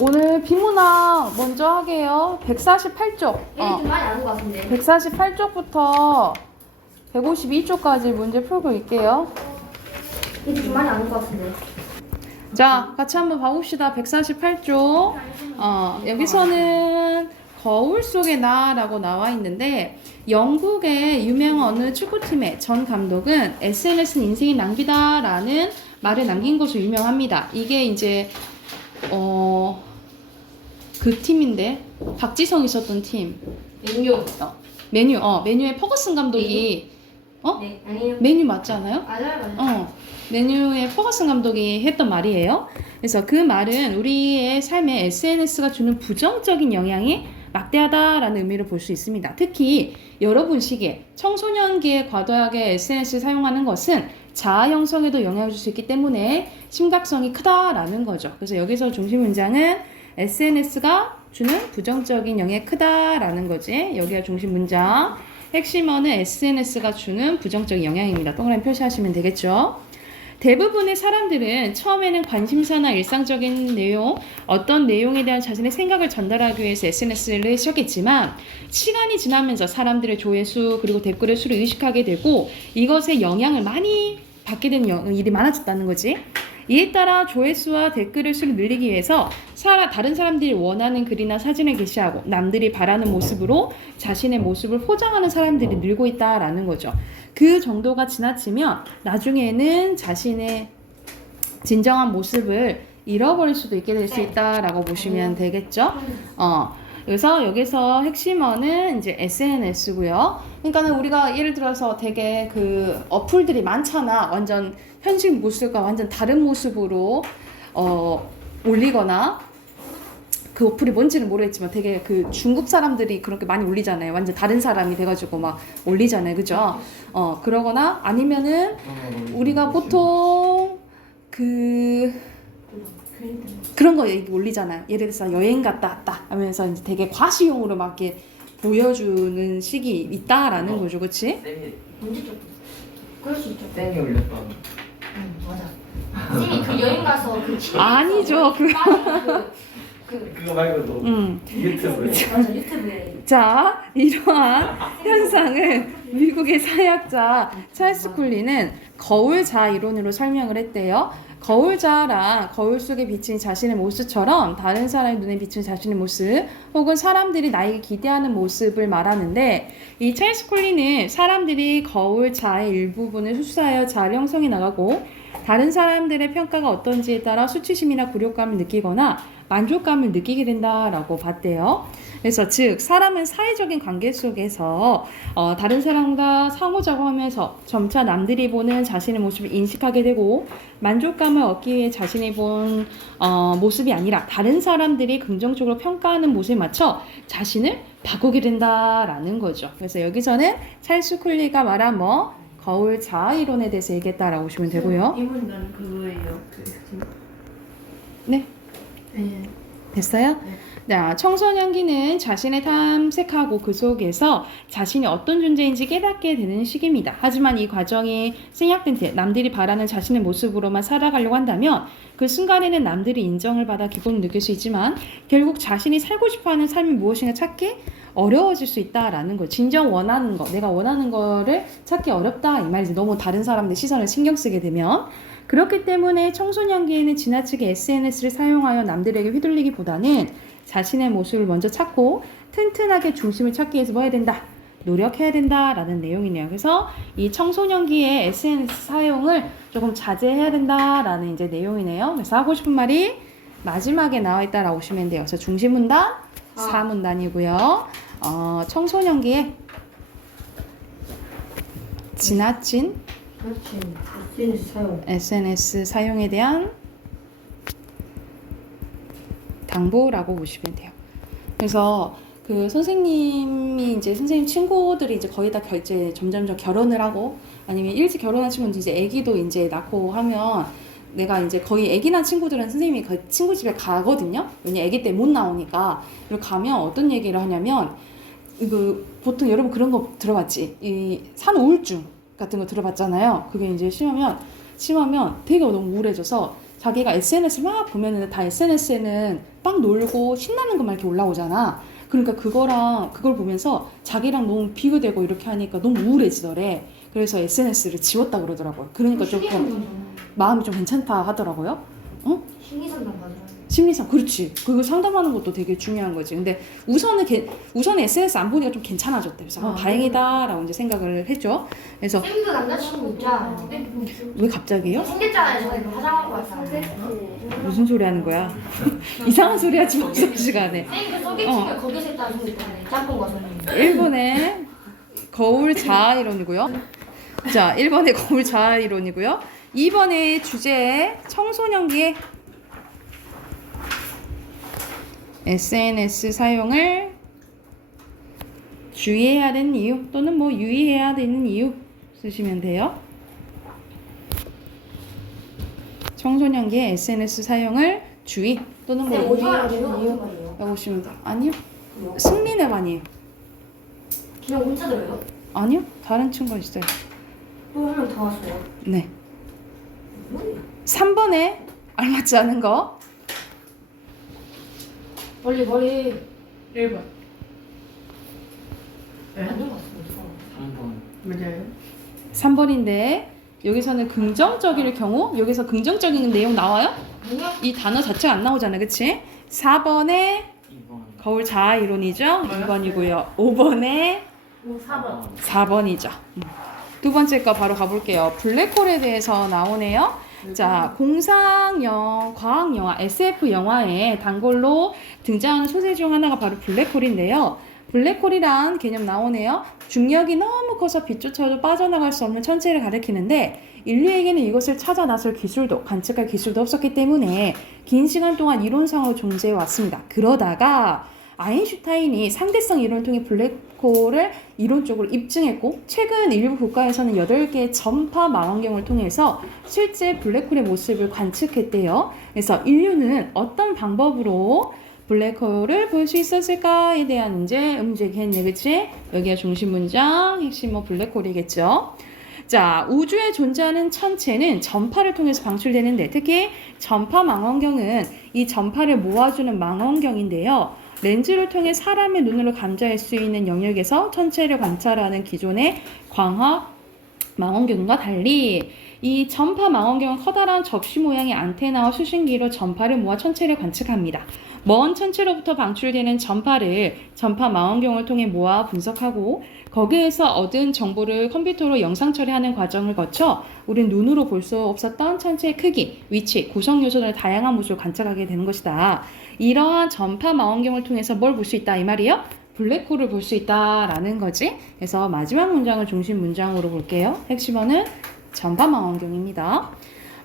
오늘 비문학 먼저 하게요. 148쪽. 좀 많이 아는 것 같은데. 148쪽부터 152쪽까지 문제 풀고 있게요. 좀 많이 아는 것 같은데. 자, 같이 한번 봐봅시다. 148쪽. 여기서는 거울 속의 나라고 나와 있는데, 영국의 유명한 어느 축구팀의 전 감독은 SNS는 인생의 낭비다라는 말을 남긴 것으로 유명합니다. 이게 이제 그 팀인데, 박지성 있었던 팀. 메뉴. 메뉴의 퍼거슨 감독이 네, 아니요. 메뉴 맞지 않아요? 맞아요. 메뉴의 퍼거슨 감독이 했던 말이에요. 그래서 그 말은 우리의 삶에 SNS가 주는 부정적인 영향이 막대하다라는 의미를 볼 수 있습니다. 특히 여러분 시기에 청소년기에 과도하게 SNS 사용하는 것은 자아 형성에도 영향을 줄 수 있기 때문에 심각성이 크다라는 거죠. 그래서 여기서 중심 문장은 SNS가 주는 부정적인 영향이 크다라는 거지. 여기가 중심 문장. 핵심어는 SNS가 주는 부정적인 영향입니다. 동그라미 표시하시면 되겠죠. 대부분의 사람들은 처음에는 관심사나 일상적인 내용, 어떤 내용에 대한 자신의 생각을 전달하기 위해서 SNS를 시작했지만 시간이 지나면서 사람들의 조회수 그리고 댓글의 수를 의식하게 되고 이것에 영향을 많이 받게 되는 일이 많아졌다는 거지. 이에 따라 조회수와 댓글의 수를 늘리기 위해서 다른 사람들이 원하는 글이나 사진을 게시하고 남들이 바라는 모습으로 자신의 모습을 포장하는 사람들이 늘고 있다라는 거죠. 그 정도가 지나치면 나중에는 자신의 진정한 모습을 잃어버릴 수도 있게 될 수 있다라고 보시면 되겠죠. 그래서 여기서 핵심어는 이제 SNS고요. 그러니까는 우리가 예를 들어서 되게 그 어플들이 많잖아. 완전 현실 모습과 완전 다른 모습으로 올리거나 그 어플이 뭔지는 모르겠지만 되게 그 중국 사람들이 그렇게 많이 올리잖아요. 완전 다른 사람이 돼가지고 막 올리잖아요. 그죠? 그러거나 아니면은 우리가 보통 그런 거 올리잖아요. 예를 들어서 여행 갔다 왔다 하면서 이제 되게 과시용으로 막 이렇게 보여주는 식이 있다라는 거죠. 그치? 언제 좀 그럴 수 있죠. 땡이 올렸다. 맞아. 선생님 그 여행 가서 그 아니죠. 그거 말고도 유튜브에. 맞아 유튜브에. 자, 이러한 현상을 미국의 사회학자 찰스 쿨리는 거울자 이론으로 설명을 했대요. 거울자란 거울 속에 비친 자신의 모습처럼 다른 사람의 눈에 비친 자신의 모습 혹은 사람들이 나에게 기대하는 모습을 말하는데 이 찰스 쿨리는 사람들이 거울자의 일부분을 흡수하여 자아를 형성해 나가고 다른 사람들의 평가가 어떤지에 따라 수치심이나 굴욕감을 느끼거나 만족감을 느끼게 된다라고 봤대요. 그래서 즉 사람은 사회적인 관계 속에서 다른 사람과 상호작용하면서 점차 남들이 보는 자신의 모습을 인식하게 되고 만족감을 얻기 위해 자신이 본 모습이 아니라 다른 사람들이 긍정적으로 평가하는 모습에 맞춰 자신을 바꾸게 된다라는 거죠. 그래서 여기서는 찰스 쿨리가 말한 거울 자아 이론에 대해서 얘기했다라고 보시면 되고요. 이 문단 그거예요. 네. 네. 됐어요? 네. 자, 청소년기는 자신을 탐색하고 그 속에서 자신이 어떤 존재인지 깨닫게 되는 시기입니다. 하지만 이 과정이 생략된 채 남들이 바라는 자신의 모습으로만 살아가려고 한다면 그 순간에는 남들이 인정을 받아 기쁨을 느낄 수 있지만 결국 자신이 살고 싶어하는 삶이 무엇인가 찾기 어려워질 수 있다라는 거. 진정 원하는 거, 내가 원하는 거를 찾기 어렵다 이 말이지. 너무 다른 사람들 시선을 신경 쓰게 되면. 그렇기 때문에 청소년기에는 지나치게 SNS를 사용하여 남들에게 휘둘리기보다는 자신의 모습을 먼저 찾고 튼튼하게 중심을 찾기 위해서 뭐 해야 된다? 노력해야 된다라는 내용이네요. 그래서 이 청소년기에 SNS 사용을 조금 자제해야 된다라는 이제 내용이네요. 그래서 하고 싶은 말이 마지막에 나와 있다라고 보시면 돼요. 그래서 중심문단, 사문단이고요. 청소년기에 지나친 SNS 사용에 대한 당부라고 보시면 돼요. 그래서 그 선생님이 이제 선생님 친구들이 이제 거의 다 이제 점점점 결혼을 하고 아니면 일찍 결혼한 친구는 이제 아기도 이제 낳고 하면 내가 이제 거의 아기 낳은 친구들은 선생님이 그 친구 집에 가거든요. 왜냐 아기 때 못 나오니까. 그리고 가면 어떤 얘기를 하냐면 그 보통 여러분 그런 거 들어봤지? 이 산후우울증 같은 거 들어봤잖아요. 그게 이제 심하면 되게 너무 우울해져서 자기가 SNS를 막 보면은 다 SNS에는 막 놀고 신나는 것만 이렇게 올라오잖아. 그러니까 그걸 보면서 자기랑 너무 비교되고 이렇게 하니까 너무 우울해지더래. 그래서 SNS를 지웠다 그러더라고요. 그러니까 조금 마음이 좀 괜찮다 하더라고요. 어? 심리상담 받으러. 심리상 그렇지. 그거 상담하는 것도 되게 중요한 거지. 근데 우선은 SNS 안 보니까 좀 괜찮아졌대. 그래서 다행이다라고 이제 생각을 했죠. 그래서 쌤도 남자친구 있잖아. 왜 갑자기요? 생겼잖아요. 저희 화장하고 왔어요. 무슨 소리 하는 거야? 이상한 소리 하지 마, 수업 시간에. 쌤 그 소개팅을 거기서 했다는 소리 있던데. 짬뽕 가서는. 1번에 거울 자아 이론이고요. 자, 1번에 거울 자아 이론이고요. 2번의 주제 청소년기에 SNS 사용을 주의해야 되는 이유 또는 뭐 유의해야 되는 이유 쓰시면 돼요. 청소년기에 SNS 사용을 주의 또는 뭐 유의해야 되는 이유 라고 보시면 돼요. 아니요. 승리는 아니에요. 그냥 혼자 들어요? 아니요. 다른 친구가 있어요. 또 한 명 더 왔어요. 네. 3번에 알맞지 않은 거. 멀리 1번. 아닌 것 같습니다. 3번. 맞아요. 3번인데 여기서는 긍정적일 경우 여기서 긍정적인 내용 나와요? 아니요? 이 단어 자체가 안 나오잖아. 그치? 4번에 2번. 거울 자아 이론이죠. 2번이고요. 5번에 4번. 4번이죠. 두 번째 거 바로 가볼게요. 블랙홀에 대해서 나오네요. 자, 공상영, 과학영화, SF 영화에 단골로 등장하는 소재 중 하나가 바로 블랙홀인데요. 블랙홀이란 개념 나오네요. 중력이 너무 커서 빛조차도 빠져나갈 수 없는 천체를 가리키는데 인류에게는 이것을 찾아 나설 기술도 관측할 기술도 없었기 때문에 긴 시간 동안 이론상으로 존재해 왔습니다. 그러다가 아인슈타인이 상대성 이론을 통해 블랙홀을 이론적으로 입증했고 최근 일부 국가에서는 8개의 전파 망원경을 통해서 실제 블랙홀의 모습을 관측했대요. 그래서 인류는 어떤 방법으로 블랙홀을 볼 수 있었을까에 대한 이제 음제겠네, 그치? 여기가 중심 문장, 핵심 뭐 블랙홀이겠죠. 자, 우주에 존재하는 천체는 전파를 통해서 방출되는데 특히 전파 망원경은 이 전파를 모아주는 망원경인데요. 렌즈를 통해 사람의 눈으로 감지할 수 있는 영역에서 천체를 관찰하는 기존의 광학 망원경과 달리 이 전파 망원경은 커다란 접시 모양의 안테나와 수신기로 전파를 모아 천체를 관측합니다. 먼 천체로부터 방출되는 전파를 전파 망원경을 통해 모아 분석하고 거기에서 얻은 정보를 컴퓨터로 영상 처리하는 과정을 거쳐 우린 눈으로 볼 수 없었던 천체의 크기, 위치, 구성 요소 등의 다양한 모습을 관측하게 되는 것이다. 이러한 전파 망원경을 통해서 뭘 볼 수 있다 이 말이에요? 블랙홀을 볼 수 있다라는 거지. 그래서 마지막 문장을 중심 문장으로 볼게요. 핵심어는 전파 망원경입니다.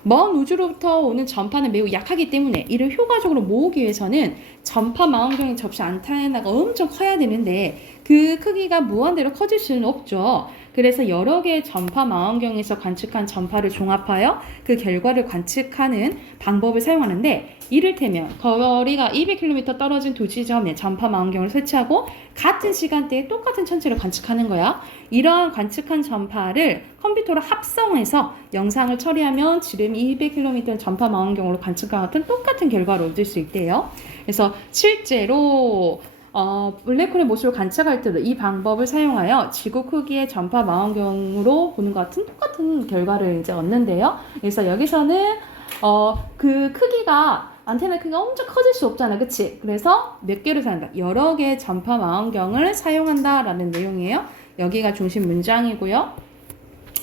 먼 우주로부터 오는 전파는 매우 약하기 때문에 이를 효과적으로 모으기 위해서는 전파 망원경에 접시 안테나가 엄청 커야 되는데 그 크기가 무한대로 커질 수는 없죠. 그래서 여러 개의 전파 망원경에서 관측한 전파를 종합하여 그 결과를 관측하는 방법을 사용하는데 이를테면 거리가 200km 떨어진 두 지점에 전파 망원경을 설치하고 같은 시간대에 똑같은 천체를 관측하는 거야. 이러한 관측한 전파를 컴퓨터로 합성해서 영상을 처리하면 지름 200km 전파 망원경으로 관측과 같은 똑같은 결과를 얻을 수 있대요. 그래서 실제로 블랙홀의 모습을 관측할 때도 이 방법을 사용하여 지구 크기의 전파 망원경으로 보는 것 같은 똑같은 결과를 이제 얻는데요. 그래서 여기서는 그 크기가 안테나 크기가 엄청 커질 수 없잖아, 그치? 그래서 몇 개를 사용한다. 여러 개의 전파 망원경을 사용한다라는 내용이에요. 여기가 중심 문장이고요.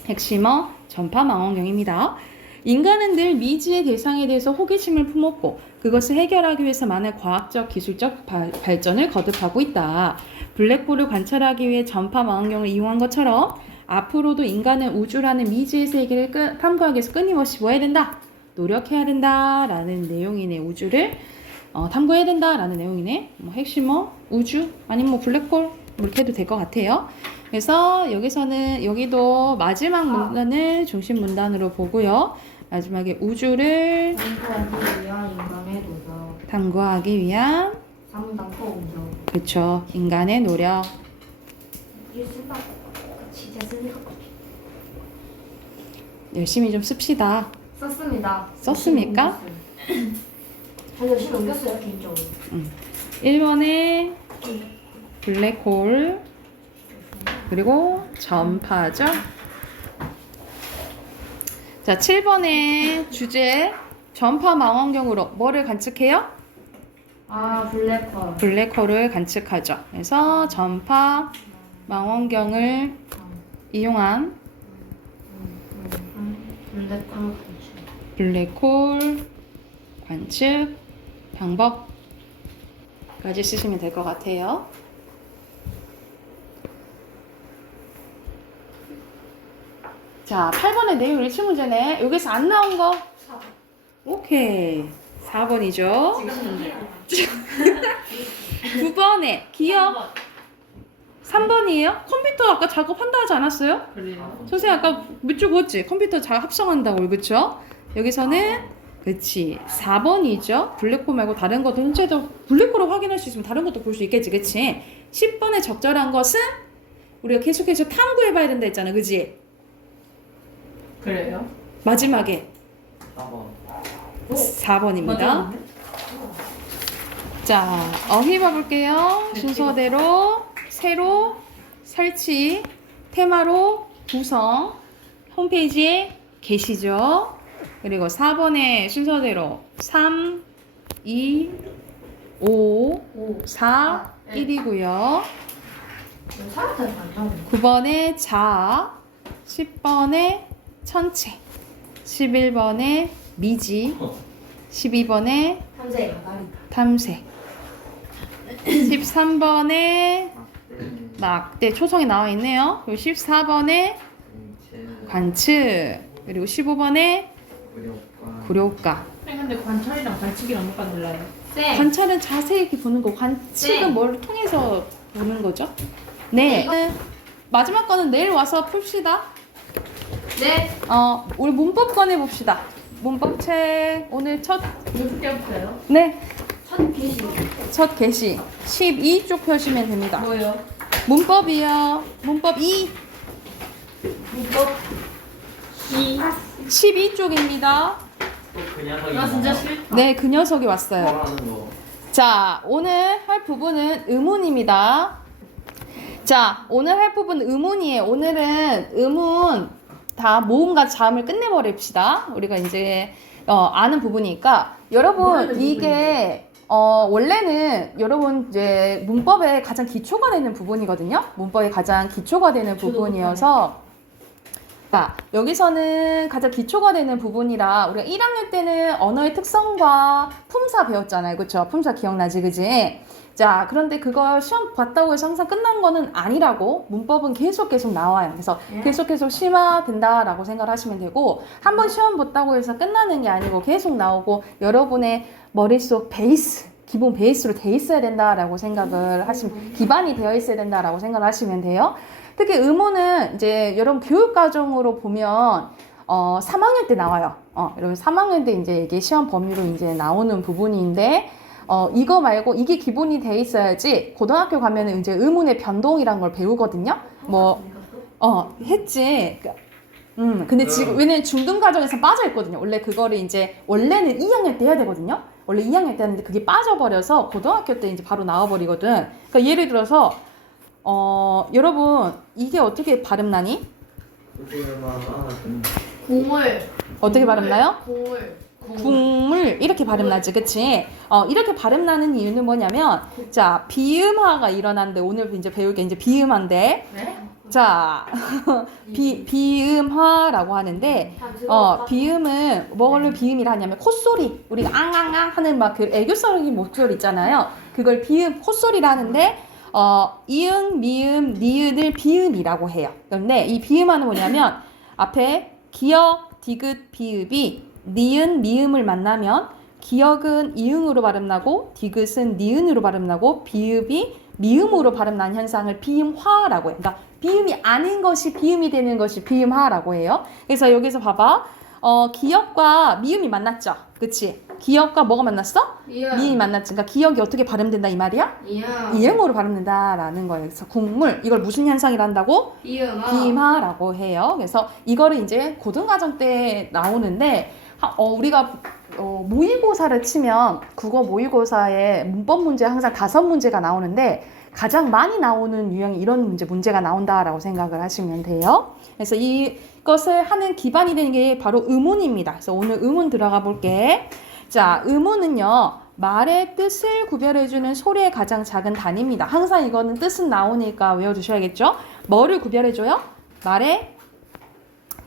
핵심어 전파 망원경입니다. 인간은 늘 미지의 대상에 대해서 호기심을 품었고 그것을 해결하기 위해서 많은 과학적, 기술적 발전을 거듭하고 있다. 블랙홀을 관찰하기 위해 전파 망원경을 이용한 것처럼 앞으로도 인간은 우주라는 미지의 세계를 탐구하기 위해서 끊임없이 뭐 해야 된다? 노력해야 된다라는 내용이네. 우주를 탐구해야 된다라는 내용이네. 뭐 핵심어 우주 아니면 뭐 블랙홀 이렇게 해도 될 것 같아요. 그래서 여기도 마지막 문단을 중심 문단으로 보고요. 마지막에 우주를 탐구하기 위한 인간의 노력. 탐구하기 위한 사문당 포옹적. 그쵸 인간의 노력. 이게 쓴다. 진짜 쓰는 거. 열심히 좀 씁시다. 썼습니다. 썼습니까? 저 열심히 옮겼어요 개인적으로. 1번에 블랙홀 그리고 전파죠. 자, 7번의 주제 전파 망원경으로 뭐를 관측해요? 아 블랙홀. 블랙홀을 관측하죠. 그래서 전파 망원경을 이용한 블랙홀. 블랙홀 관측 방법까지 쓰시면 될 것 같아요. 자, 8번의 내용 일치 문제네. 여기서 안 나온 거? 오케이. 4번이죠. 9번에 기억 3번이에요? 컴퓨터 아까 작업한다 하지 않았어요? 그래요. 선생님 아까 몇 줄 그었지? 컴퓨터 잘 합성한다고, 그쵸? 여기서는 그치 4번이죠. 블랙홀 말고 다른 것도 현재도 블랙홀을 확인할 수 있으면 다른 것도 볼 수 있겠지, 그치? 10번에 적절한 것은 우리가 계속해서 탐구해봐야 된다 했잖아, 그치? 그래요? 마지막에 4번. 4번입니다. 자, 어휘 봐볼게요. 순서대로 세로 설치, 테마로 구성, 홈페이지에 계시죠. 그리고 4번의 순서대로 3, 2, 5, 4, 1이고요. 사람들 많다고. 9번에 자, 10번에 천체, 11번에 미지, 12번에 탐색. 탐색, 13번에 막대 초성이 나와 있네요. 그리고 14번에 관측, 그리고 15번에 구려가. 근데 관찰이랑 관측이랑 뭐가 달라요? 쌤. 관찰은 자세히 이렇게 보는 거, 관측은 네. 뭘 통해서 보는 거죠? 네. 마지막 거는 내일 와서 풉시다. 네. 우리 문법 꺼내 봅시다. 문법 책 오늘 몇 개였어요? 네, 첫 게시. 첫 게시 12쪽 펴시면 됩니다. 뭐요? 문법이요. 문법 2 문법. 12쪽입니다. 그 녀석이. 나 진짜 싫다. 네, 그 녀석이 왔어요. 하는 거. 자, 오늘 할 부분은 의문입니다. 자, 오늘 할 부분은 의문이에요. 오늘은 의문 다 모음과 자음을 끝내버립시다. 우리가 이제 아는 부분이니까 여러분 이게 원래는 여러분 이제 문법의 가장 기초가 되는 부분이거든요. 문법의 가장 기초가 되는 부분이어서 자, 여기서는 가장 기초가 되는 부분이라 우리가 1학년 때는 언어의 특성과 품사 배웠잖아요. 그쵸? 품사 기억나지? 그지? 자, 그런데 그걸 시험 봤다고 해서 항상 끝난 거는 아니라고. 문법은 계속 나와요. 그래서 계속 심화된다라고 생각을 하시면 되고, 한 번 시험 봤다고 해서 끝나는 게 아니고 계속 나오고 여러분의 머릿속 베이스, 기본 베이스로 돼 있어야 된다라고 생각을 하시면, 기반이 되어 있어야 된다라고 생각을 하시면 돼요. 특히 의문은 이제 여러분 교육과정으로 보면 3학년 때 나와요. 여러분 3학년 때 이제 이게 시험 범위로 이제 나오는 부분인데 이거 말고 이게 기본이 돼 있어야지 고등학교 가면은 이제 의문의 변동이란 걸 배우거든요. 했지. 근데 지금 왜냐면 중등 과정에서 빠져 있거든요. 원래 그거를 이제 원래는 2학년 때 해야 되거든요. 원래 2학년 때 하는데 그게 빠져버려서 고등학교 때 이제 바로 나와버리거든. 그러니까 예를 들어서 여러분 이게 어떻게 발음나니? 공을. 어떻게 발음나요? 공을. 국물 이렇게 발음나지, 그치? 이렇게 발음나는 이유는 뭐냐면 자 비음화가 일어나는데 오늘 이제 배울 게 이제 비음화인데 네? 자 비음화라고 하는데 비음은 뭐를 비음이라 하냐면 콧소리 우리가 앙앙앙 하는 막 그 애교성인 목소리 있잖아요. 그걸 비음 콧소리라 하는데 이응, 미음, 니은을 비음이라고 해요. 그런데 이 비음화는 뭐냐면 앞에 기역, 디귿, 비읍이 니은, 미음을 만나면 기역은 이응으로 발음나고 디귿은 니은으로 발음나고 비읍이 미음으로 발음나는 현상을 비음화라고 해요. 그러니까 비음이 아닌 것이 비음이 되는 것이 비음화라고 해요. 그래서 여기서 봐봐. 기역과 미음이 만났죠. 그치? 기역과 뭐가 만났어? 미음이 만났지. 그러니까 기역이 어떻게 발음된다 이 말이야? 이응으로 발음된다라는 거예요. 그래서 국물 이걸 무슨 현상이라 한다고? 비음화라고 해요. 그래서 이거를 이제 고등과정 때 나오는데 우리가 모의고사를 치면 국어 모의고사에 문법 문제 항상 5문제가 나오는데 가장 많이 나오는 유형이 이런 문제가 나온다라고 생각을 하시면 돼요. 그래서 이것을 하는 기반이 되는 게 바로 의문입니다. 그래서 오늘 의문 들어가 볼게. 자, 의문은요. 말의 뜻을 구별해주는 소리의 가장 작은 단위입니다. 항상 이거는 뜻은 나오니까 외워두셔야겠죠? 뭐를 구별해줘요? 말의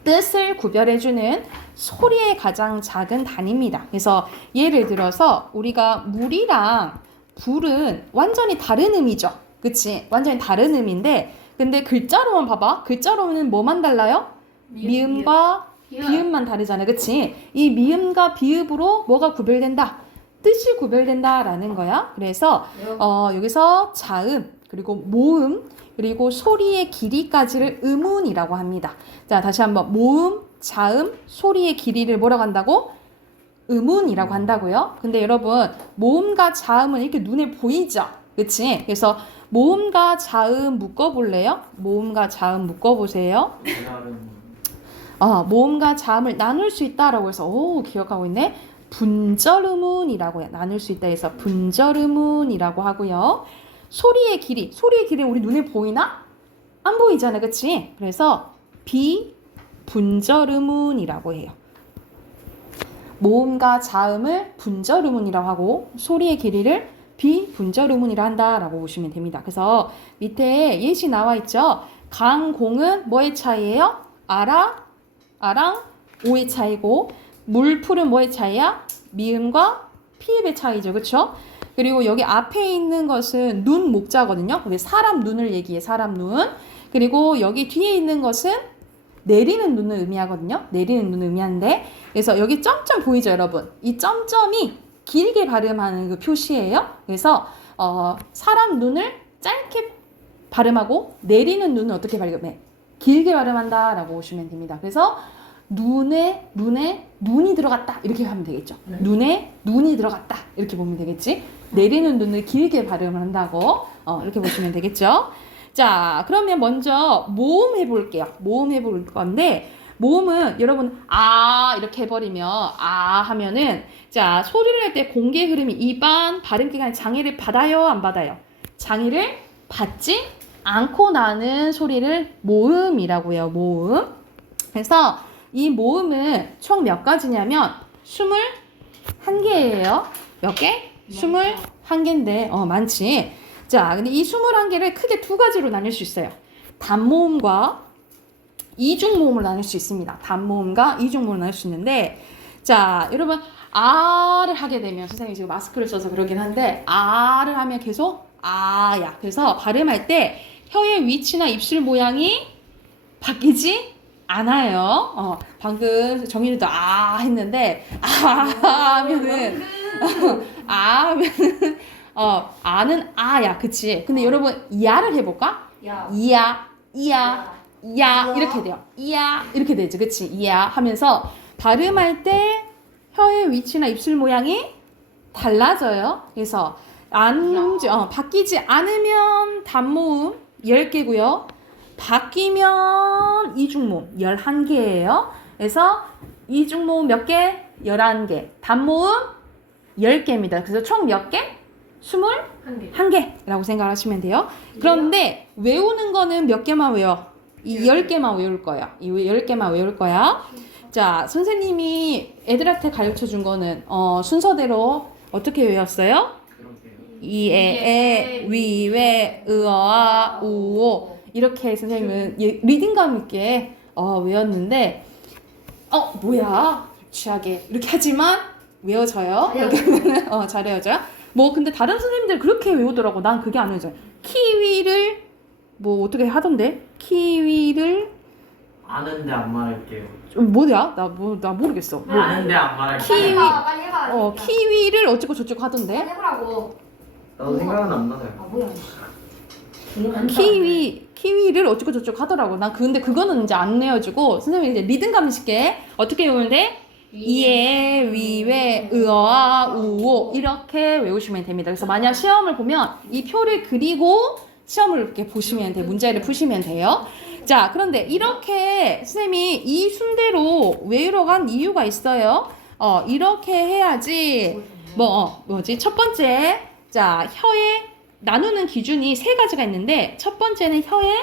뜻을 구별해주는 소리의 가장 작은 단위입니다. 그래서 예를 들어서 우리가 물이랑 불은 완전히 다른 의미죠. 그치? 완전히 다른 의미인데 근데 글자로만 봐봐. 글자로는 뭐만 달라요? 미음과 비읍만 다르잖아요. 그치? 이 미음과 비읍으로 뭐가 구별된다? 뜻이 구별된다라는 거야. 그래서 여기서 자음, 그리고 모음, 그리고 소리의 길이까지를 의문이라고 합니다. 자, 다시 한번 모음, 자음, 소리의 길이를 뭐라고 한다고? 의문이라고 한다고요. 근데 여러분 모음과 자음은 이렇게 눈에 보이죠? 그치? 그래서 모음과 자음 묶어볼래요? 모음과 자음 묶어보세요. 모음과 자음을 나눌 수 있다라고 해서 기억하고 있네. 분절의문이라고 해요. 나눌 수 있다 해서 분절의문이라고 하고요. 소리의 길이 우리 눈에 보이나? 안 보이잖아, 그치? 그래서 비분절의문이라고 해요. 모음과 자음을 분절의문이라고 하고 소리의 길이를 비분절의문이라 한다라고 보시면 됩니다. 그래서 밑에 예시 나와 있죠. 강공은 뭐의 차이예요? 아랑 오의 차이고 물풀은 뭐의 차이야? 미음과 피읍의 차이죠. 그렇죠? 그리고 여기 앞에 있는 것은 눈 목자거든요. 근데 사람 눈을 얘기해. 사람 눈. 그리고 여기 뒤에 있는 것은 내리는 눈을 의미하거든요. 내리는 눈을 의미하는데 그래서 여기 점점 보이죠, 여러분? 이 점점이 길게 발음하는 그 표시예요. 그래서 사람 눈을 짧게 발음하고 내리는 눈은 어떻게 발음해? 길게 발음한다라고 보시면 됩니다. 그래서 눈에 눈이 들어갔다 이렇게 하면 되겠죠. 네. 눈에 눈이 들어갔다 이렇게 보면 되겠지. 내리는 눈을 길게 발음을 한다고 이렇게 보시면 되겠죠. 자, 그러면 먼저 모음 해볼게요. 모음 해볼 건데 모음은 여러분 이렇게 해버리면 하면은 자 소리를 낼 때 공개 흐름이 입안 발음기관의 장애를 받아요, 안 받아요? 장애를 받지 않고 나는 소리를 모음이라고 해요. 모음. 그래서 이 모음은 총 몇 가지냐면 21개예요. 몇 개? 21개인데 많지. 자, 근데 이 21개를 크게 두 가지로 나눌 수 있어요. 단모음과 이중모음을 나눌 수 있습니다. 단모음과 이중모음을 나눌 수 있는데 자, 여러분 아를 하게 되면 선생님이 지금 마스크를 써서 그러긴 한데 아를 하면 계속 아야. 그래서 발음할 때 혀의 위치나 입술 모양이 바뀌지 않아요. 방금 정인이도 했는데 하면은 하면은 아는 아야. 그치? 근데 여러분 야를 해볼까? 이야 이렇게 돼요. 이야 이렇게 되죠. 그치? 이야 하면서 발음할 때 혀의 위치나 입술 모양이 달라져요. 그래서 바뀌지 않으면 단모음 10개고요. 바뀌면 이중모음 11개예요. 그래서 이중모음 몇 개? 11개. 단모음 10개입니다. 그래서 총 몇 개? 21개라고 생각하시면 돼요. 그런데 외우는 거는 몇 개만 외워? 이 10개만 외울 거야. 이 10개만 외울 거야. 자, 선생님이 애들한테 가르쳐 준 거는 순서대로 어떻게 외웠어요? 이에, 위에, 의어와, 우오 이렇게 선생님은 리듬감 있게 외웠는데 뭐야 유치하게 이렇게 하지만 외워져요. 잘 외워져요. 뭐 근데 다른 선생님들 그렇게 외우더라고. 난 그게 안 외워져요. 키위를 뭐 어떻게 하던데? 키위를 아는데 안 말할게요. 뭐야? 나 모르겠어. 아는데 안 말할게요. 키위 빨리 해봐. 키위를 어쩌고 저쩌고 하던데. 빨리 해보라고. 나도 생각은 안 나요. 뭐야? 키위를 어쩌고 저쩌고 하더라고. 난 근데 그거는 이제 안 내어주고 선생님이 이제 리듬감 있게 어떻게 외우는데 이에, 위에, 의어와, 우오 이렇게 외우시면 됩니다. 그래서 만약 시험을 보면 이 표를 그리고 시험을 이렇게 보시면 돼요. 문제를 푸시면 돼요. 자, 그런데 이렇게 선생님이 이 순대로 외우러 간 이유가 있어요. 이렇게 해야지. 뭐지? 첫 번째, 자, 혀의 나누는 기준이 세 가지가 있는데 첫 번째는 혀의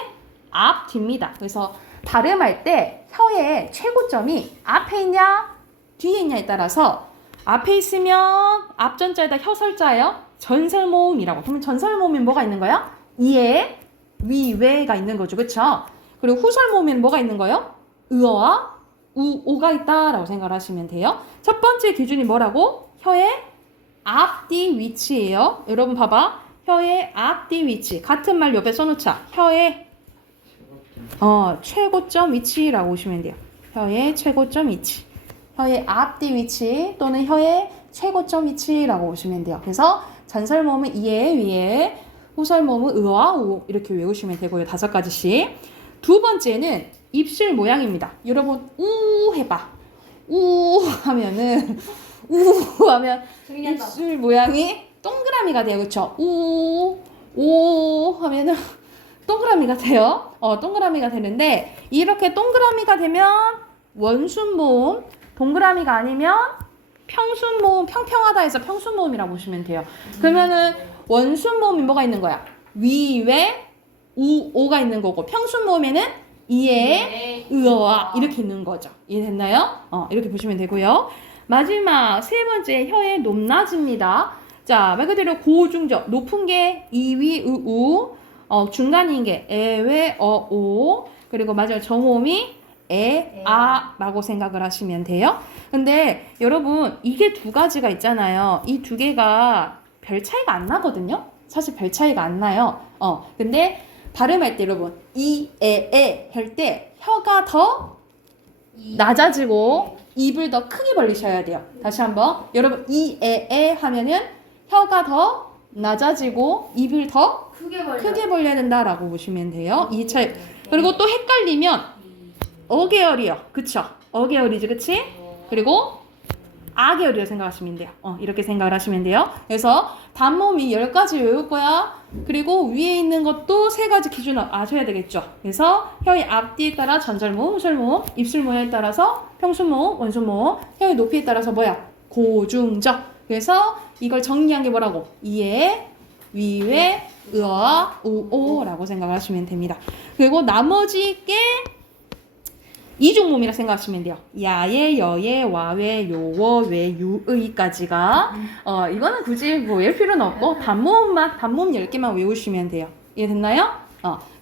앞, 뒤입니다. 그래서 발음할 때 혀의 최고점이 앞에 있냐, 뒤에 있냐에 따라서 앞에 있으면 앞전자에다 혀설자예요. 전설모음이라고. 그러면 전설모음엔 뭐가 있는 거야? 이에, 위, 외가 있는 거죠. 그쵸? 그리고 후설모음에는 뭐가 있는 거예요? 으어와 우, 오가 있다라고 생각을 하시면 돼요. 첫 번째 기준이 뭐라고? 혀의 앞뒤 위치예요. 여러분 봐봐. 혀의 앞뒤 위치. 같은 말 옆에 써놓자. 혀의 최고점 위치라고 보시면 돼요. 혀의 최고점 위치. 혀의 앞뒤 위치 또는 혀의 최고점 위치라고 보시면 돼요. 그래서 전설모음은 이에, 위에, 후설모음은 으와, 우 이렇게 외우시면 되고요. 5가지씩. 두 번째는 입술 모양입니다. 여러분 우 해봐. 우 하면은 우 하면 입술 모양이 동그라미가 돼요. 그쵸? 오 하면은 동그라미가 돼요. 동그라미가 되는데 이렇게 동그라미가 되면 원순모음, 동그라미가 아니면 평순모음, 평평하다 해서 평순모음이라고 보시면 돼요. 그러면은 원순모음이 뭐가 있는 거야? 위, 외, 우, 오가 있는 거고 평순모음에는 이에, 으어와 이렇게 있는 거죠. 이해됐나요? 이렇게 보시면 되고요. 마지막 세 번째 혀의 높낮이입니다. 자, 말 그대로 고중저, 높은 게 이위, 으우, 중간인 게 에외, 어오, 그리고 마지막 정호음이 에, 아라고 생각을 하시면 돼요. 근데 여러분 이게 두 가지가 있잖아요. 이 두 개가 별 차이가 안 나거든요. 사실 별 차이가 안 나요. 근데 발음할 때 여러분 이, 에 할 때 혀가 더 낮아지고 입을 더 크게 벌리셔야 돼요. 다시 한번 여러분 이, 에 하면은 혀가 더 낮아지고 입을 더 크게 벌려야 된다라고 보시면 돼요. 이 차이. 그리고 또 헷갈리면 어계열이요. 그쵸? 어계열이지, 그치? 그리고 아계열이라고 생각하시면 돼요. 이렇게 생각을 하시면 돼요. 그래서 단모음 이 10가지 외울 거야. 그리고 위에 있는 것도 3가지 기준을 아셔야 되겠죠. 그래서 혀의 앞뒤에 따라 전절모음, 후절모음, 입술 모양에 따라서 평순모음, 원순모음, 혀의 높이에 따라서 뭐야? 고중저. 그래서 이걸 정리한 게 뭐라고? 이에, 위에, 으어, 우오라고 생각을 하시면 됩니다. 그리고 나머지 게 이중모음이라 생각하시면 돼요. 야에, 여에, 와에, 요어, 왜, 유의까지가 이거는 굳이 뭐 외울 필요는 없고 단모음 10개만 외우시면 돼요. 이해됐나요?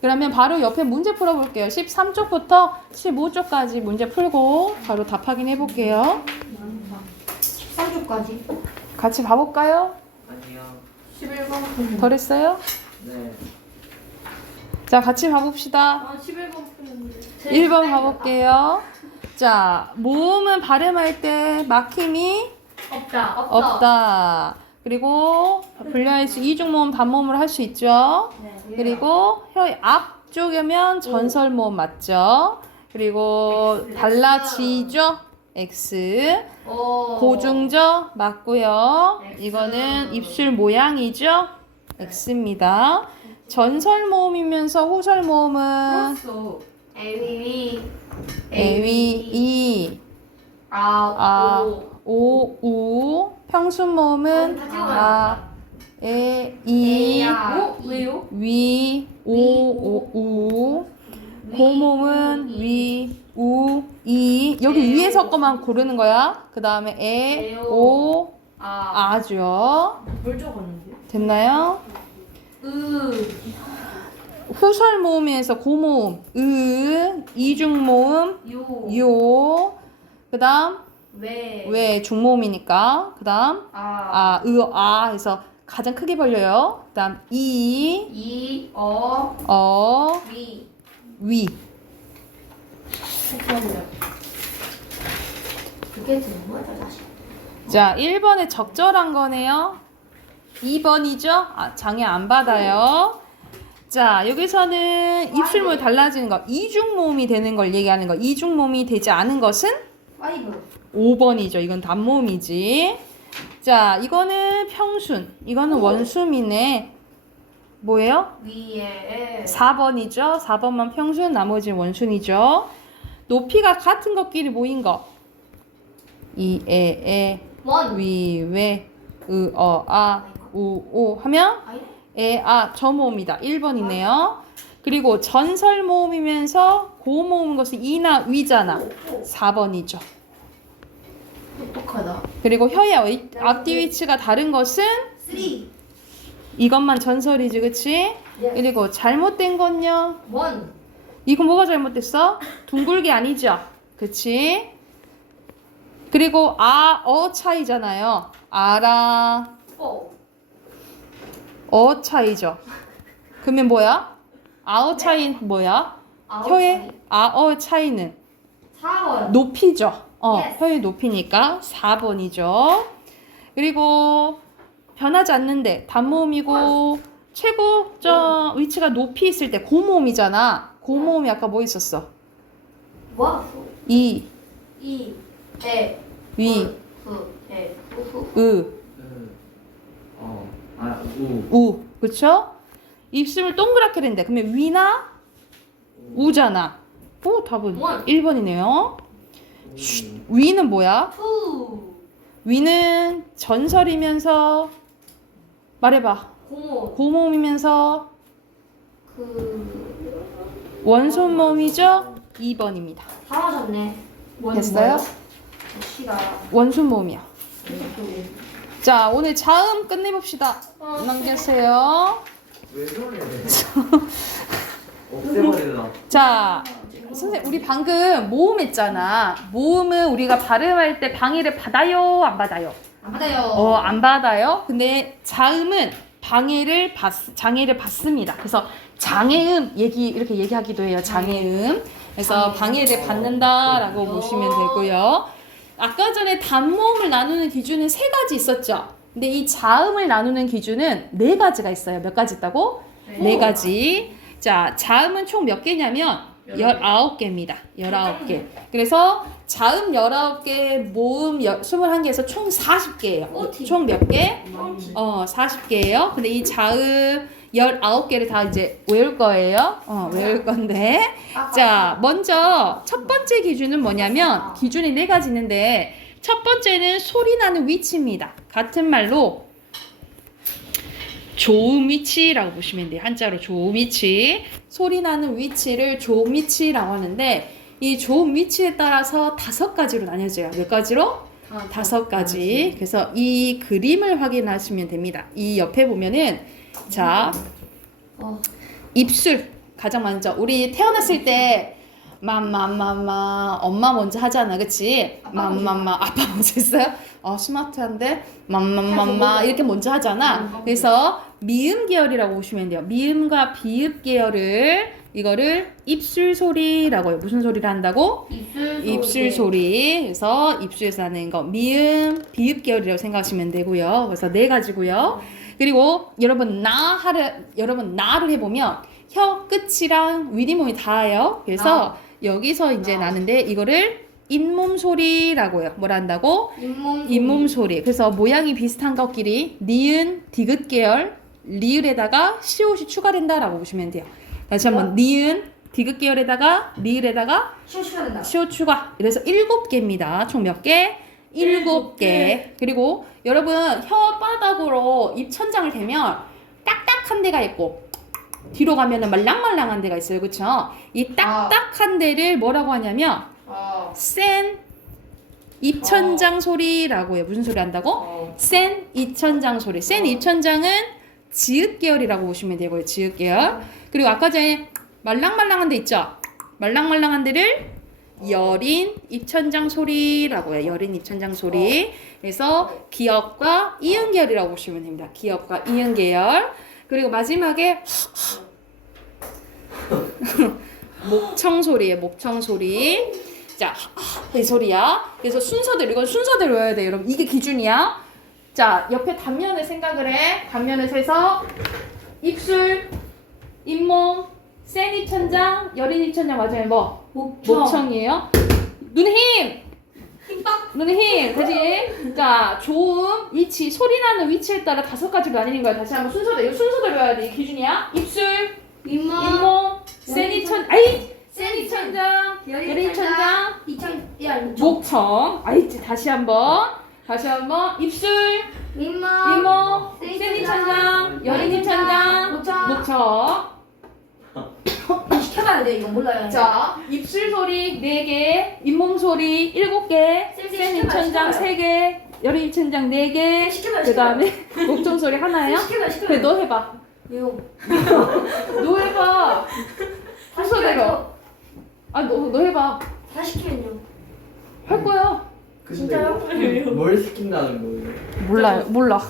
그러면 바로 옆에 문제 풀어볼게요. 13쪽부터 15쪽까지 문제 풀고 바로 답 확인해 볼게요. 13주까지. 같이 봐볼까요? 아니요. 11번. 덜 했어요? 네. 자, 같이 봐봅시다. 11번 푸는데. 1번 봐볼게요. 자, 모음은 발음할 때 막힘이 없다. 그리고 분류할 수 이중모음, 단모음으로 할 수 있죠. 네. 그리고 혀의 앞쪽이면 전설모음 맞죠. 그리고 달라지죠. X. 고중저 맞고요. X. 이거는 입술 모양이죠. X입니다. 전설모음이면서 후설모음은 에위, 에위, 오, 우. 평순모음은 이, 왜요? 위, 우. 고모음은 위, 우, 이. 여기 위에서 거만 고르는 거야. 그 다음에 오, 아죠. 뭘 적었는데요? 됐나요? 후설 모음에서 고모음, 이중모음, 요. 그 다음, 왜 중모음이니까. 그 다음, 해서 가장 크게 벌려요. 그 다음, 위. 그게 되는 거야, 다시. 자, 1번에 적절한 거네요. 2번이죠? 장애 안 받아요. 자, 여기서는 입술 모양이 달라지는 거, 이중모음이 되는 걸 얘기하는 거. 이중모음이 되지 않은 것은 5번이죠. 이건 단모음이지. 자, 이거는 평순. 이거는 원순이네. 뭐예요? 위에 4번이죠. 4번만 평순, 나머지는 원순이죠. 높이가 같은 것끼리 모인 거. 이, 에, 원. 위, 웨, 으, 어, 아, 우, 오 하면 아니네. 에, 아, 저 모음이다. 1번이네요. 그리고 전설 모음이면서 고 모음인 것은 이나 위잖아. 4번이죠. 똑똑하다. 그리고 혀의 앞뒤 위치가 다른 것은 3. 이것만 전설이지, 그치? 예. 그리고 잘못된 건요? 1. 이거 뭐가 잘못됐어? 둥글게 아니죠? 그치? 그리고 아, 어 차이잖아요. 아라, 4. 어 차이죠. 그러면 뭐야? 아어 차이 뭐야? 혀의 아어 차이는 4번. 높이죠. Yes. 혀의 높이니까 4번이죠. 그리고 변하지 않는데 단모음이고 최고 위치가 높이 있을 때 고모음이잖아. 고모음이 아까 뭐 있었어? 와. 이, 2. 에. 위, 후. 에. 후. 으, 우. 그쵸? 입술을 동그랗게 했는데 그러면 위나 우잖아. 오, 답은 원. 1번이네요. 위는 뭐야? 2. 위는 전설이면서 말해봐. 고모. 고모음이면서 원손 모음이죠? 2번입니다. 다 맞았네. 됐어요? 시가. 원손 모음이야. 자, 오늘 자음 끝내봅시다. 넘겨주세요. 왜 저래? 없애버리나? 자, 선생님, 우리 방금 모음 했잖아. 모음은 우리가 발음할 때 방해를 받아요? 안 받아요? 안 받아요. 안 받아요. 근데 자음은 장애를 받습니다. 그래서 장애음 이렇게 얘기하기도 해요. 장애음. 그래서 방해를 받는다라고 보시면 되고요. 아까 전에 단모음을 나누는 기준은 3가지 있었죠. 근데 이 자음을 나누는 기준은 4가지가 있어요. 몇 가지 있다고? 4가지. 자, 자음은 총 몇 개냐면 19개입니다. 19개. 그래서 자음 19개, 모음 21개에서 총 40개예요. 총 몇 개? 40개예요. 근데 이 자음 19개를 다 이제 외울 거예요. 외울 건데. 자, 먼저 첫 번째 기준은 뭐냐면 기준이 4가지 있는데 첫 번째는 소리 나는 위치입니다. 같은 말로 조음 위치라고 보시면 돼요. 한자로 조음 위치. 소리 나는 위치를 조음 위치라고 하는데 이 조음 위치에 따라서 5가지로 나뉘어져요. 몇 가지로? 5가지. 그래서 이 그림을 확인하시면 됩니다. 이 옆에 보면은 자, 입술 가장 먼저 우리 태어났을 때 맘맘맘마 엄마 먼저 하잖아, 그치? 맘맘마 아빠 먼저 했어요? 스마트한데 맘맘맘마 이렇게 먼저 하잖아. 그래서 미음 계열이라고 보시면 돼요. 미음과 비읍 계열을 이거를 입술 소리라고 해요. 무슨 소리를 한다고? 입술 소리. 그래서 입술에서 나는 거 미음, 비읍 계열이라고 생각하시면 되고요. 그래서 4가지고요. 그리고 여러분 나를 해보면 혀 끝이랑 위리몸이 닿아요. 그래서 여기서 이제 나는데 이거를 잇몸 소리라고 해요. 뭐라 한다고? 잇몸 소리. 그래서 모양이 비슷한 것끼리 니은, 디귿 계열, 리을에다가 시옷이 추가된다라고 보시면 돼요. 다시 한번 니은, 디귿 계열에다가 리을에다가 시옷 추가. 그래서 7개입니다. 총 몇 개? 7개. 그리고 여러분 혓바닥으로 입천장을 대면 딱딱한 데가 있고 뒤로 가면은 말랑말랑한 데가 있어요. 그쵸? 이 딱딱한 데를 뭐라고 하냐면 센 입천장 소리라고 해요. 무슨 소리 한다고? 센 입천장 소리. 센 입천장은 지읒 계열이라고 보시면 되고요. 지읒 계열. 그리고 아까 전에 말랑말랑한 데 있죠? 말랑말랑한 데를 여린 입천장 소리라고 해요. 여린 입천장 소리. 그래서 기역과 이응 계열이라고 보시면 됩니다. 기역과 이응 계열. 그리고 마지막에 목청 소리예요. 목청 소리. 자, 이 소리야. 그래서 이건 순서대로 외워야 돼요. 여러분 이게 기준이야. 자, 옆에 단면을 생각을 해. 단면을 세서 입술, 잇몸, 센 입천장, 여린 입천장 맞아요. 뭐? 목청이에요. 눈에 힘! 눈에 힘! 다시. 자, 조음, 위치, 소리 나는 위치에 따라 5가지로 나뉘는 거야. 다시 한번 순서대로 외워야 돼. 이 기준이야. 입술, 잇몸, 센 입천장. 세니천장, 열인천장, 야, 목청. 아이지 다시 한번 입술, 이모, 세니천장, 열인천장, 목청. 시켜봐야 돼. 이거 몰라요. 자, 입술 소리 4개, 잇몸 소리 7개, 세니천장 3개, 열인천장 4개. 그 다음에 목청 소리 하나야? 그래 시켜봐. 너 해봐. 왜요? 너 해봐. 순서대로. 아, 너 해봐. 다 시키면요. 할 거야. 진짜요? 뭘 시킨다는 거예요? 몰라.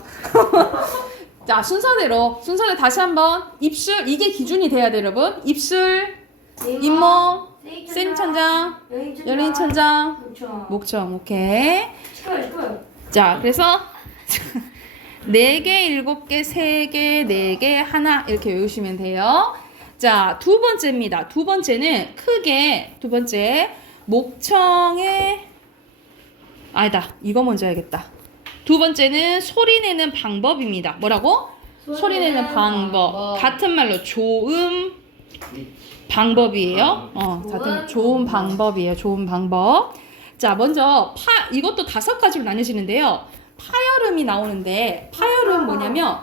자, 순서대로 다시 한번 입술 이게 기준이 돼야 돼, 여러분. 입술, 잇몸, 세니천장, 열인천장, 목청. 오케이. 시켜요. 자, 그래서 4개, 7개, 3개, 4개, 하나 이렇게 외우시면 돼요. 자, 두 번째입니다. 두 번째는 크게 두 번째 목청의 아니다. 이거 먼저 해야겠다. 두 번째는 소리 내는 방법입니다. 뭐라고? 소리 내는 방법. 같은 말로 조음 방법이에요. 같은 좋은 방법이에요. 좋은 방법. 자, 먼저 이것도 5가지로 나뉘어지는데요. 파열음이 나오는데 파열음 뭐냐면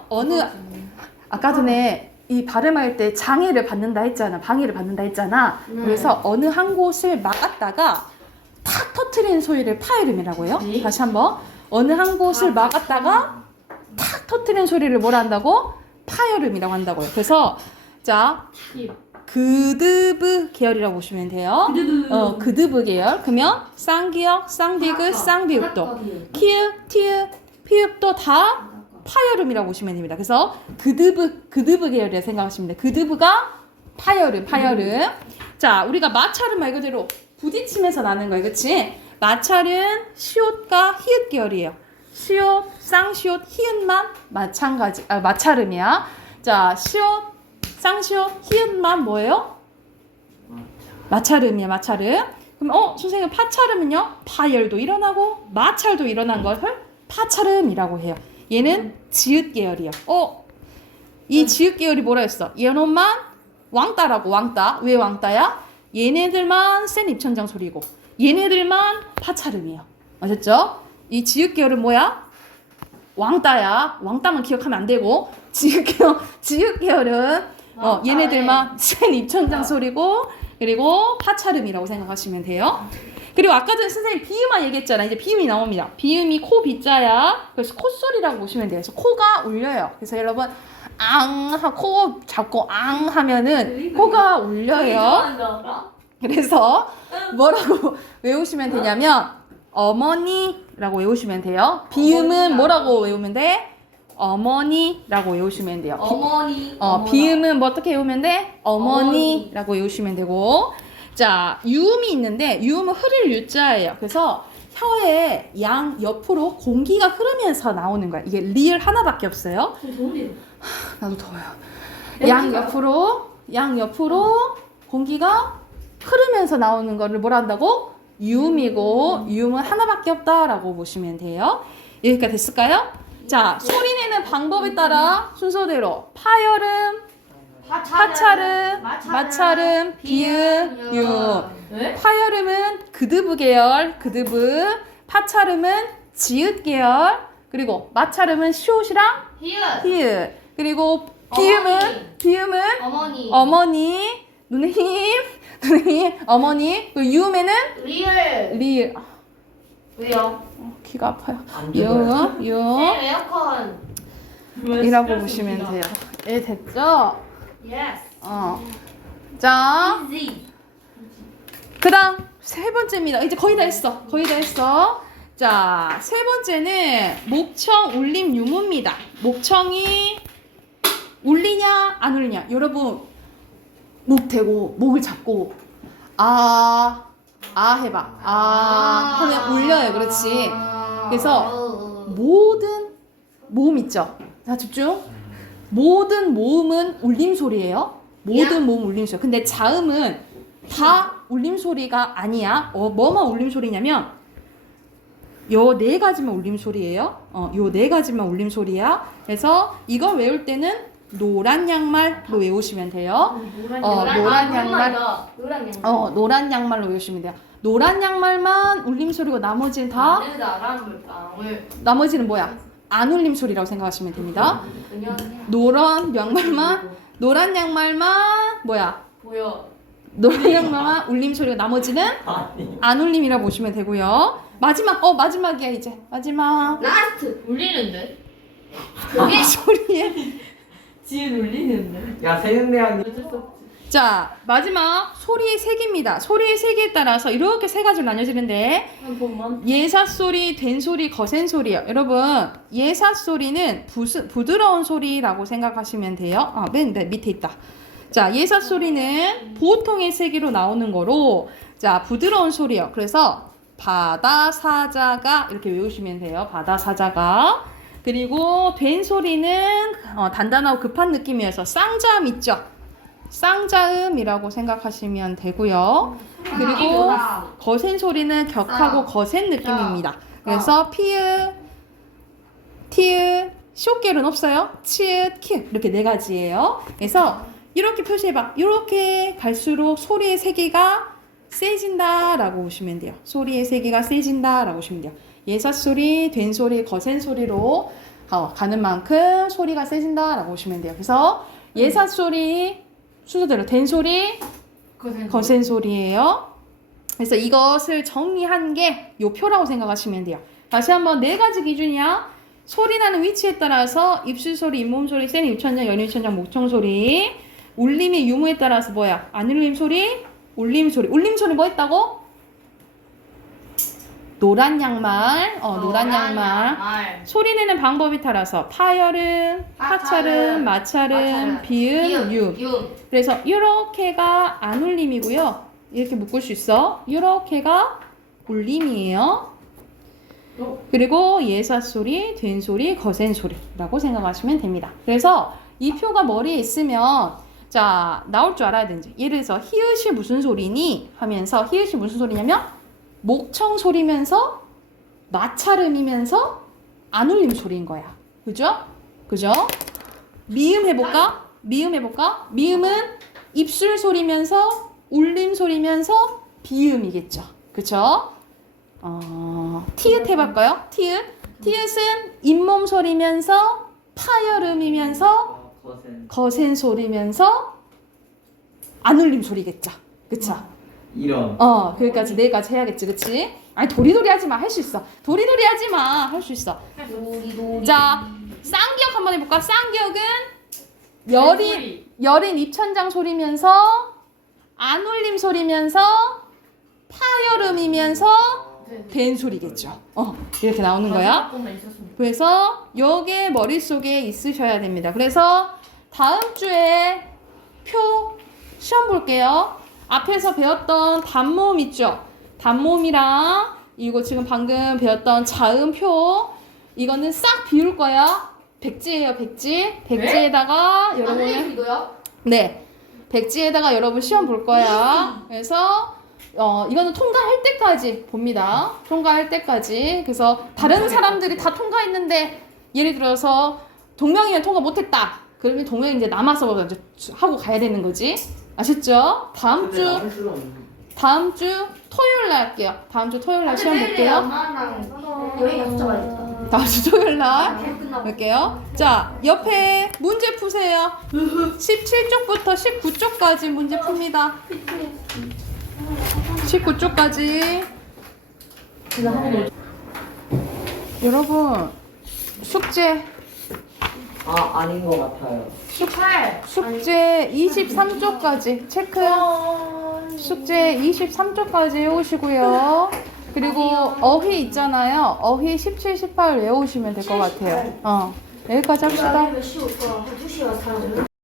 아까 전에 이 발음할 때 방해를 받는다 했잖아. 그래서 어느 한 곳을 막았다가 탁 터트리는 소리를 파열음이라고 해요. 다시 한번. 어느 한 곳을 막았다가 탁 터트리는 소리를 뭐라 한다고? 파열음이라고 한다고요. 그래서 자, 그드브 계열이라고 보시면 돼요. 그드브 계열. 그러면 쌍기역, 쌍디귿, 쌍비읍도, 키읔, 티읕, 피읍도 다 파열음이라고 보시면 됩니다. 그래서 그드브 계열이라 생각하시면 돼요. 그드브가 파열음. 자, 우리가 마찰은 말 그대로 부딪히면서 나는 거예요. 그치? 마찰은 시옷과 히읗 계열이에요. 시옷, 쌍시옷, 히읗만 마찰음이야. 자, 시옷, 쌍시옷, 히읗만 뭐예요? 마찰음이야. 그럼 선생님 파찰음은요? 파열도 일어나고 마찰도 일어난 것을 파찰음이라고 해요. 얘는 지읒 계열이야. 이 지읒 계열이 뭐라 했어? 얘놈만 왕따라고. 왕따. 왜 왕따야? 얘네들만 센 입천장 소리고 얘네들만 파찰음이에요. 아셨죠? 이 지읒 계열은 뭐야? 왕따야. 왕따만 기억하면 안 되고 지읒 계열은 얘네들만 센 입천장 소리고 그리고 파찰음이라고 생각하시면 돼요. 그리고 아까 전에 선생님 비음만 얘기했잖아. 이제 비음이 나옵니다. 비음이 코 비자야. 그래서 콧소리라고 보시면 돼요. 그래서 코가 울려요. 그래서 여러분 코 잡고 하면은 코가 울려요. 그래서 뭐라고 외우시면 되냐면 어머니라고 외우시면 돼요. 비음은 뭐라고 외우면 돼? 어머니라고 외우시면 돼요. 비음은 뭐 어떻게 외우면 돼? 어머니라고 외우시면 되고. 자, 유음이 있는데 유음은 흐를 유자예요. 그래서 혀의 양 옆으로 공기가 흐르면서 나오는 거야. 이게 리을 하나밖에 없어요. 나도 더워요. 양 옆으로 공기가 흐르면서 나오는 거를 뭐라 한다고? 유음이고 유음은 하나밖에 없다라고 보시면 돼요. 여기까지 됐을까요? 자, 소리 내는 방법에 따라 순서대로 파열음, 파찰음, 마찰음, 비음, 유음. 파열음은 그드브 계열, 그드브. 파찰음은 지읒 계열. 그리고 마찰음은 시옷이랑 히읗. 그리고 비음은 어머니, 누님, 어머니. 그리고 유음에는 리을. 왜요? 귀가 아파요. 안 죽어요. 유음. 에어컨. 이라고 보시면 돼요. 예, 됐죠? Yes. 자, Easy. 그 다음 세 번째입니다. 이제 거의 다 했어. 자, 세 번째는 목청 울림 유무입니다. 목청이 울리냐 안 울리냐. 여러분 목 대고 목을 잡고 해봐. 하면 울려요. 그렇지. 그래서 모든 모음 있죠. 자, 집중. 모든 모음은 울림소리예요. 모든 모음 울림소리. 근데 자음은 다 울림소리가 아니야. 뭐만 울림소리냐면 요 4가지만 울림소리예요. 요 4가지만 울림소리야. 그래서 이걸 외울 때는 노란 양말로 외우시면 돼요. 노란 양말. 노란 양말. 노란 양말로 외우시면 돼요. 노란 양말만 울림 소리고 나머지는 다 나란 물방울. 나머지는 뭐야? 안 울림 소리라고 생각하시면 됩니다. 그냥 노란 양말만 뭐야? 보여. 노란 양말만 울림 소리고 나머지는 아니. 안 울림이라고 보시면 되고요. 마지막이야 이제. 마지막. 라스트. 울리는데? 그게 소리에. 지은 울리는데. 야 세는대학이 자, 마지막 소리의 색입니다. 소리의 색에 따라서 이렇게 세 가지로 나뉘어지는데 예사 소리, 된 소리, 거센 소리요. 여러분, 예사 소리는 부드러운 소리라고 생각하시면 돼요. 맨 밑에 있다. 자, 예사 소리는 보통의 세기로 나오는 거로 자, 부드러운 소리요. 그래서 바다 사자가 이렇게 외우시면 돼요. 바다 사자가. 그리고 된 소리는 단단하고 급한 느낌이어서 쌍자음 있죠. 쌍자음이라고 생각하시면 되고요. 그리고 거센 소리는 격하고 거센 느낌입니다. 그래서 피읍, 티읕, 쇼결은 없어요. 치읓, 키읓 이렇게 네 가지예요. 그래서 이렇게 표시해봐. 이렇게 갈수록 소리의 세기가 세진다라고 보시면 돼요. 소리의 세기가 세진다라고 보시면 돼요. 예사 소리, 된 소리, 거센 소리로 가는 만큼 소리가 세진다라고 보시면 돼요. 그래서 예사 소리 순서대로 된 소리, 거센 소리예요. 그래서 이것을 정리한 게 요 표라고 생각하시면 돼요. 다시 한번 네 가지 기준이야. 소리 나는 위치에 따라서 입술 소리, 잇몸 소리, 센 입천장, 연 입천장, 목청 소리. 울림의 유무에 따라서 뭐야? 안 울림 소리, 울림 소리. 울림 소리 뭐 했다고? 노란 양말, 노란 양말. 소리 내는 방법에 따라서 파열음, 하찰음, 마찰음, 비음, 유. 그래서 이렇게가 안 울림이고요. 이렇게 묶을 수 있어. 이렇게가 울림이에요. 그리고 예사 소리, 된 소리, 거센 소리라고 생각하시면 됩니다. 그래서 이 표가 머리에 있으면 자 나올 줄 알아야 되는지. 예를 들어서 히읗이 무슨 소리니 하면서 히읗이 무슨 소리냐면 목청 소리면서 마찰음이면서 안 울림 소리인 거야. 그죠? 미음 해볼까? 미음은 입술 소리면서 울림 소리면서 비음이겠죠. 그쵸? 티읕 해볼까요? 티읕은 잇몸 소리면서 파열음이면서 거센 소리면서 안 울림 소리겠죠. 그쵸? 이런. 그러니까지 네 가지 해야겠지, 그치? 아니 도리도리 하지 마, 할 수 있어. 도리도리 하지 마, 할 수 있어. 자, 쌍기역 한번 해볼까? 쌍기역은 여린 입천장 소리면서 안 울림 소리면서 파열음이면서 된 소리겠죠. 이렇게 나오는 거야. 그래서 요게 머릿속에 있으셔야 됩니다. 그래서 다음 주에 표 시험 볼게요. 앞에서 배웠던 단모음 있죠? 단모음이랑 이거 지금 방금 배웠던 자음표 이거는 싹 비울 거야. 백지예요, 백지. 백지에다가 여러분 네, 백지에다가 여러분 시험 볼 거야. 그래서 이거는 통과할 때까지 봅니다. 통과할 때까지. 그래서 다른 사람들이 다 통과했는데 예를 들어서 동명이면 통과 못했다. 그러면 동명이 이제 남아서 이제 하고 가야 되는 거지. 아셨죠? 다음 주 토요일 날 할게요. 다음 주 토요일 날 시험 볼게요. 여기가 붙잡아야겠다. 다음 주 토요일 날 볼게요. 자, 옆에 문제 푸세요. 17쪽부터 19쪽까지 문제 풉니다. 19쪽까지. 여러분, 숙제 아닌 것 같아요. 18. 숙제 23쪽까지 체크. 숙제 23쪽까지 해오시고요. 그리고 어휘 있잖아요. 어휘 17, 18 외우시면 될 것 같아요. 여기까지 합시다. 몇 시 올까? 2시 와서